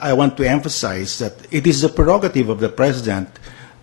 I want to emphasize that it is the prerogative of the President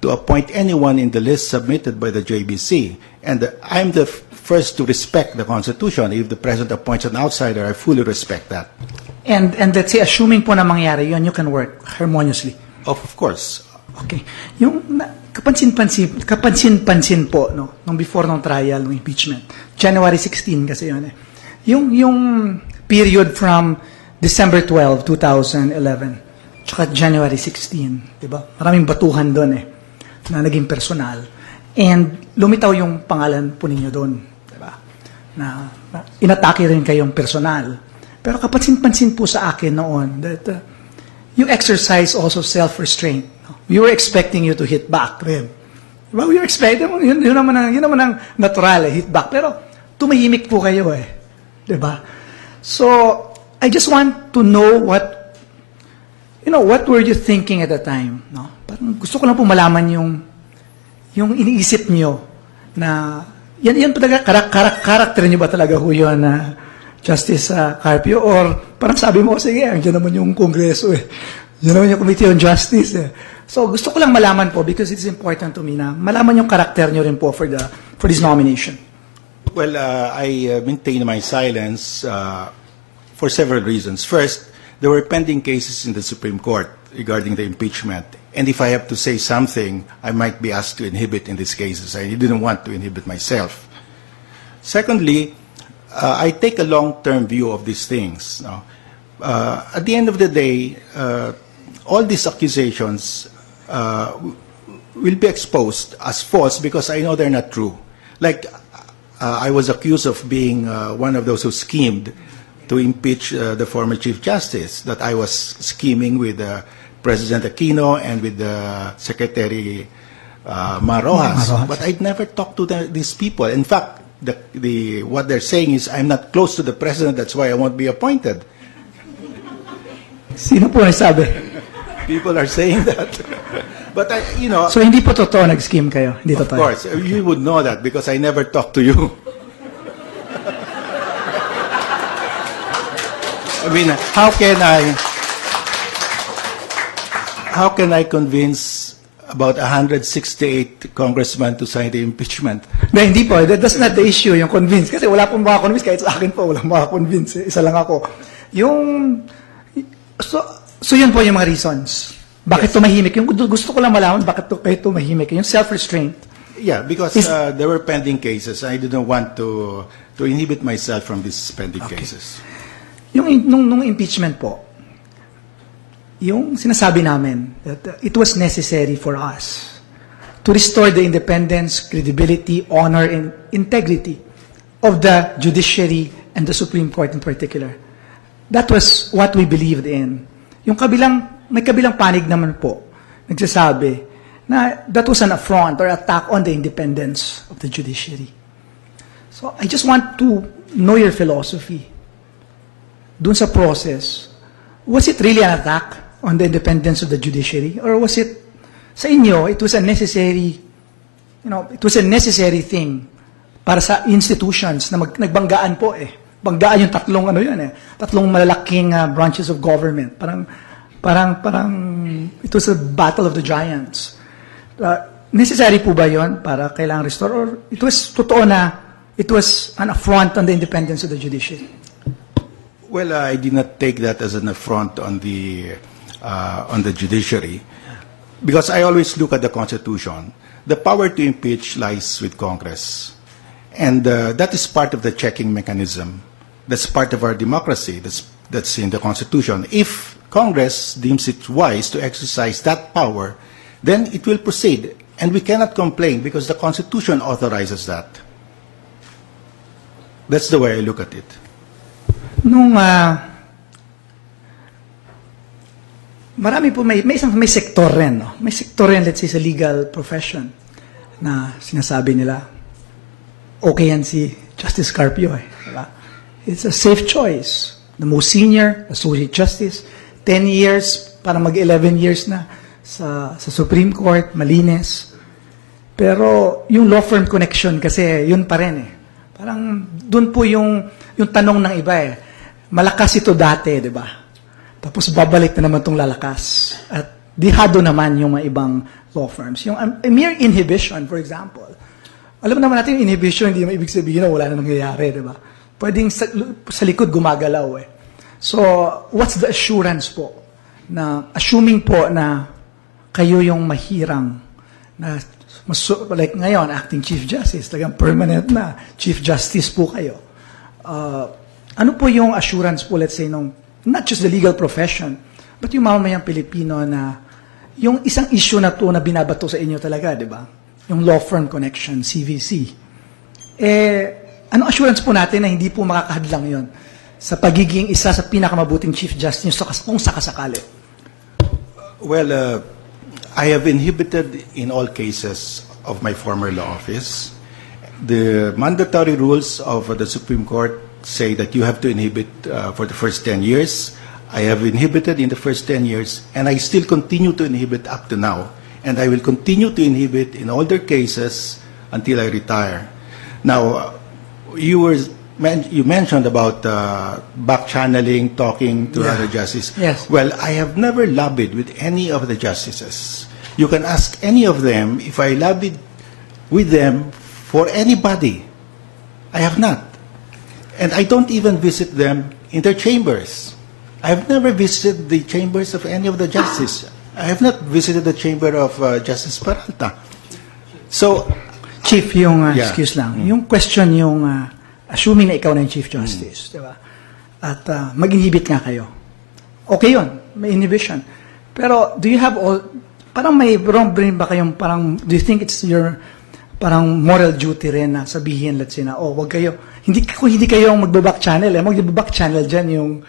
to appoint anyone in the list submitted by the JBC. And I'm the first to respect the Constitution. If the President appoints an outsider, I fully respect that. And let's say, assuming po na mangyari yun, you can work harmoniously. Of course. Okay. Yung kapansin-pansin po, no, nung before ng trial, ng impeachment, January 16 kasi yun eh. Yung period from December 12, 2011, tsaka January 16, di ba? Maraming batuhan doon eh, na naging personal. And lumitaw yung pangalan po ninyo doon, di ba? Na inatake rin kayong personal. Pero kapansin-pansin po sa akin noon that you exercise also self-restraint. We were expecting you to hit back. Diba? We were expecting, yun naman ang natural, hit back. Pero tumahimik po kayo eh. Diba? So, I just want to know what were you thinking at the time? No? Parang gusto ko lang po malaman yung iniisip nyo na, yan talaga, karakter nyo ba talaga ho yun na Justice Carpio? Or parang sabi mo, sige, dyan naman yung Kongreso eh. Dyan naman yung Committee on Justice eh. So gusto ko lang malaman po because it's important to me na malaman yung karakter nyo rin po for this nomination. Well, I maintain my silence for several reasons. First, there were pending cases in the Supreme Court regarding the impeachment. And if I have to say something, I might be asked to inhibit in these cases. I didn't want to inhibit myself. Secondly, I take a long-term view of these things. No? At the end of the day, all these accusations will be exposed as false because I know they're not true. Like, I was accused of being one of those who schemed to impeach the former Chief Justice, that I was scheming with President Aquino and with Secretary Marojas. But I'd never talked to these people. In fact, what they're saying is, I'm not close to the President, that's why I won't be appointed. Sino po nagsabi? People are saying that. But So hindi po totoo nag-scheme kayo? Hindi of totoo. course, you would know that because I never talked to you. I mean, how can I convince about 168 congressmen to sign the impeachment? Hindi po. That's not the issue, yung convince. Kasi wala pong makakonvince. Kahit sa akin po, walang makakonvince. Isa lang ako. So yun po yung mga reasons. Bakit tumahimik? Yung gusto ko lang malaman, bakit kayo tumahimik? Yung self-restraint. Yeah, because there were pending cases. I didn't want to inhibit myself from these pending cases. Nung impeachment po, yung sinasabi namin that it was necessary for us to restore the independence, credibility, honor, and integrity of the judiciary and the Supreme Court in particular. That was what we believed in. May kabilang panig naman po, nagsasabi na that was an affront or attack on the independence of the judiciary. So I just want to know your philosophy dun sa process. Was it really an attack on the independence of the judiciary? Or was it, sa inyo, it was a necessary thing para sa institutions na nagbanggaan po eh. Banggaan yung tatlong malalaking branches of government. Parang it was a battle of the giants. Necessary po ba yun para kailangan restore? Or it was totoo na it was an affront on the independence of the judiciary? Well, I did not take that as an affront on the judiciary, because I always look at the Constitution. The power to impeach lies with Congress, and that is part of the checking mechanism. That's part of our democracy. That's in the Constitution. If Congress deems it wise to exercise that power, then it will proceed, and we cannot complain because the Constitution authorizes that. That's the way I look at it. Marami po, may sektor rin, no? May sektor rin, let's say, sa legal profession na sinasabi nila, okay yan si Justice Carpio eh. Diba? It's a safe choice. The most senior, Associate Justice, 10 years, para mag-11 years na sa Supreme Court, malinis. Pero yung law firm connection kasi, yun pa rin eh. Parang, dun po yung tanong ng iba eh. Malakas ito dati, di ba? Tapos babalik na naman itong lalakas. At dihado naman yung mga ibang law firms. Yung mere inhibition, for example. Alam naman natin yung inhibition, hindi naman ibig sabihin na wala na nangyayari, di ba? Pwedeng sa likod gumagalaw eh. So, what's the assurance po? Na assuming po na kayo yung mahirang na like ngayon, acting Chief Justice, talagang permanent na Chief Justice po kayo. Ano po yung assurance po, let's say, not just the legal profession, but yung mamamayang Pilipino na yung isang issue na to na binabato sa inyo talaga, di ba? Yung law firm connection, CVC. Ano assurance po natin na hindi po makakahadlang yon sa pagiging isa sa pinakamabuting Chief Justice kung sakasakali? Well, I have inhibited in all cases of my former law office. The mandatory rules of the Supreme Court say that you have to inhibit for the first 10 years. I have inhibited in the first 10 years, and I still continue to inhibit up to now. And I will continue to inhibit in all their cases until I retire. Now, you mentioned about back-channeling, talking to other justices. Yes. Well, I have never lobbied with any of the justices. You can ask any of them if I lobbied with them for anybody. I have not. And I don't even visit them in their chambers. I have never visited the chambers of any of the justices. I have not visited the chamber of Justice Peralta. So, Chief, excuse lang, yung question yung assuming na ikaw na yung Chief Justice, di ba? At mag-inhibit nga kayo. Okay yun, may inhibition. Pero do you have parang may wrong brain ba kayong parang, do you think it's your parang moral duty rin na sabihin, let's say na, wag kayo, kung hindi kayo magbaback channel, magbaback channel dyan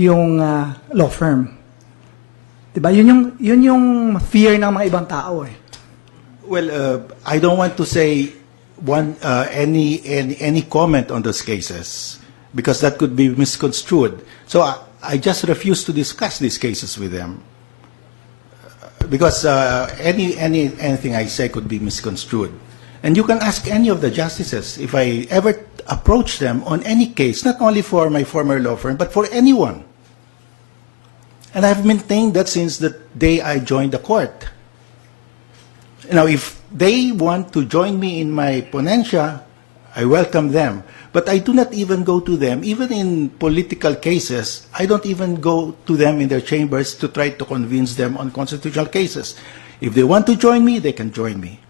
yung law firm. Diba? Yun yung fear ng mga ibang tao eh. Well, I don't want to say any comment on those cases because that could be misconstrued. So I just refuse to discuss these cases with them because anything I say could be misconstrued. And you can ask any of the justices if I ever approach them on any case, not only for my former law firm, but for anyone. And I've maintained that since the day I joined the court. Now, if they want to join me in my ponencia, I welcome them. But I do not even go to them, even in political cases, I don't even go to them in their chambers to try to convince them on constitutional cases. If they want to join me, they can join me.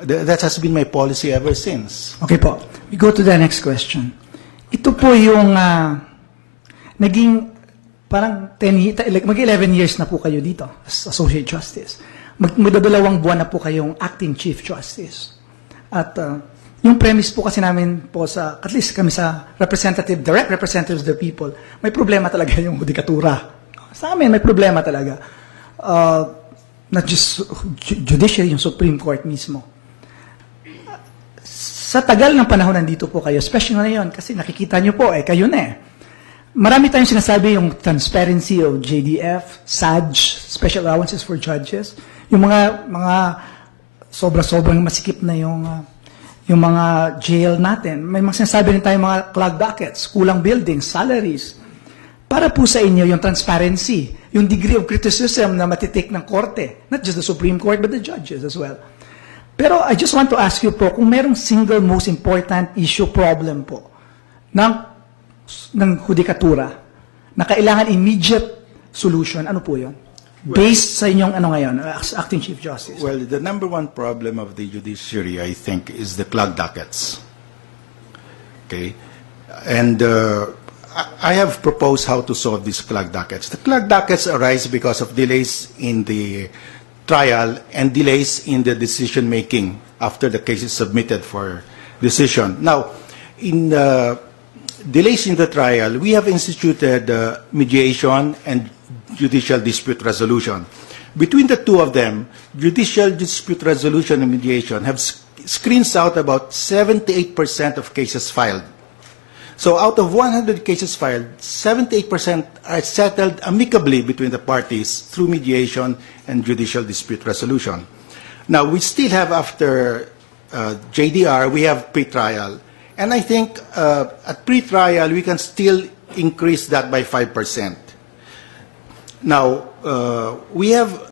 That has been my policy ever since. Okay po. We go to the next question. Ito po yung naging parang mag-11 years na po kayo dito as Associate Justice. Magdadalawang buwan na po kayong Acting Chief Justice. At yung premise po kasi namin po at least kami sa direct representatives of the people, may problema talaga yung judikatura. Sa amin, may problema talaga. Not just judiciary, yung Supreme Court mismo. Sa tagal ng panahon nandito po kayo, especially ngayon, kasi nakikita nyo po, kayo na eh. Marami tayong sinasabi yung transparency of JDF, SAJ, Special Allowances for Judges, yung mga sobra-sobrang masikip na yung mga jail natin. May mga sinasabi rin tayong mga clogged dockets, kulang buildings, salaries. Para po sa inyo yung transparency, yung degree of criticism na matitake ng korte, not just the Supreme Court, but the judges as well. Pero I just want to ask you po, kung merong single most important issue problem po ng judikatura na kailangan immediate solution, ano po yun? Based sa inyong ngayon, as Acting Chief Justice. Well, the number one problem of the judiciary, I think, is the clogged dockets. Okay? And I have proposed how to solve these clogged dockets. The clogged dockets arise because of delays in the trial and delays in the decision-making after the case is submitted for decision. Now, in delays in the trial, we have instituted mediation and judicial dispute resolution. Between the two of them, judicial dispute resolution and mediation have screens out about 78% of cases filed. So out of 100 cases filed, 78% are settled amicably between the parties through mediation and judicial dispute resolution. Now, we still have, after JDR, we have pretrial. And I think at pretrial, we can still increase that by 5%. Now, we have